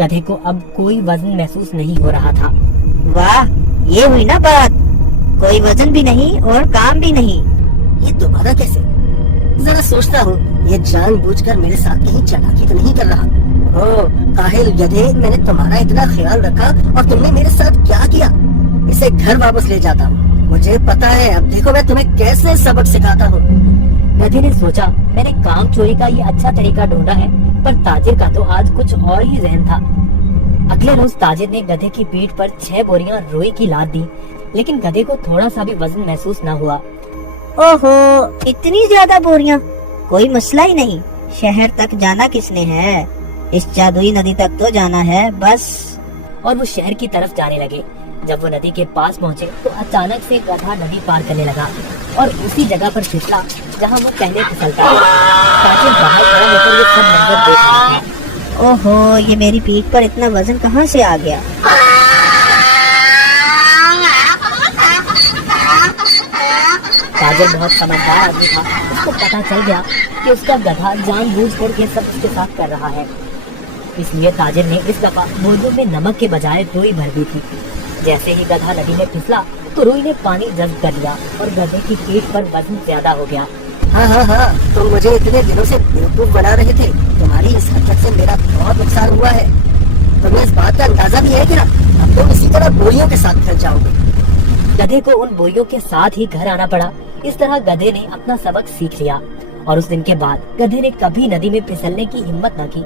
गधे को अब कोई वजन महसूस नहीं हो रहा था। वाह, ये हुई ना बात, कोई वजन भी नहीं और काम भी नहीं। ये दोबारा कैसे? जरा सोचता हूँ, ये जानबूझकर मेरे साथ कहीं चालाकी तो नहीं कर रहा। ओ काहिल गधे, मैंने तुम्हारा इतना ख्याल रखा और तुमने मेरे साथ क्या किया? इसे घर वापस ले जाता हूँ, मुझे पता है, अब देखो मैं तुम्हें कैसे सबक सिखाता हूँ। गधे ने सोचा, मैंने काम चोरी का ये अच्छा तरीका ढूंढा है, पर ताजिर का तो आज कुछ और ही जहन था। अगले रोज ताजिर ने गधे की पीठ पर 6 बोरियां रुई की लाद दी, लेकिन गधे को थोड़ा सा भी वजन महसूस न हुआ। ओहो, इतनी ज्यादा बोरियां, कोई मसला ही नहीं। शहर तक जाना किसने है, इस जादुई नदी तक तो जाना है बस। और वो शहर की तरफ जाने लगे। जब वो नदी के पास पहुँचे तो अचानक से गधा नदी पार करने लगा और उसी जगह पर फिसला जहाँ वो पहले फिसलता था। ताजिर बाहर खड़ा होकर ये सब मंजर देख रहा था। ओहो, ये मेरी पीठ पर इतना वजन कहाँ से आ गया? ताजिर बहुत समझदार आदमी था, उसको पता चल गया कि उसका गधा जानबूझकर ये सब उसके साथ कर रहा है। इसलिए ताजिर ने इस दफा बोरियों में नमक के बजाय रुई भर दी थी। जैसे ही गधा नदी में फिसला तो रुई ने पानी जब्त कर लिया और गधे की पीठ पर वजन ज्यादा हो गया। हाँ, तुम मुझे इतने दिनों से बेवकूफ बना रहे थे। तुम्हारी इस हरकत से मेरा बहुत नुकसान हुआ है। तुम्हें इस बात का अंदाजा भी है क्या? अब तुम इसी तरह बोरियों के साथ घर जाओगे। गधे को उन बोरियों के साथ ही घर आना पड़ा। इस तरह गधे ने अपना सबक सीख लिया और उस दिन के बाद गधे ने कभी नदी में फिसलने की हिम्मत न की।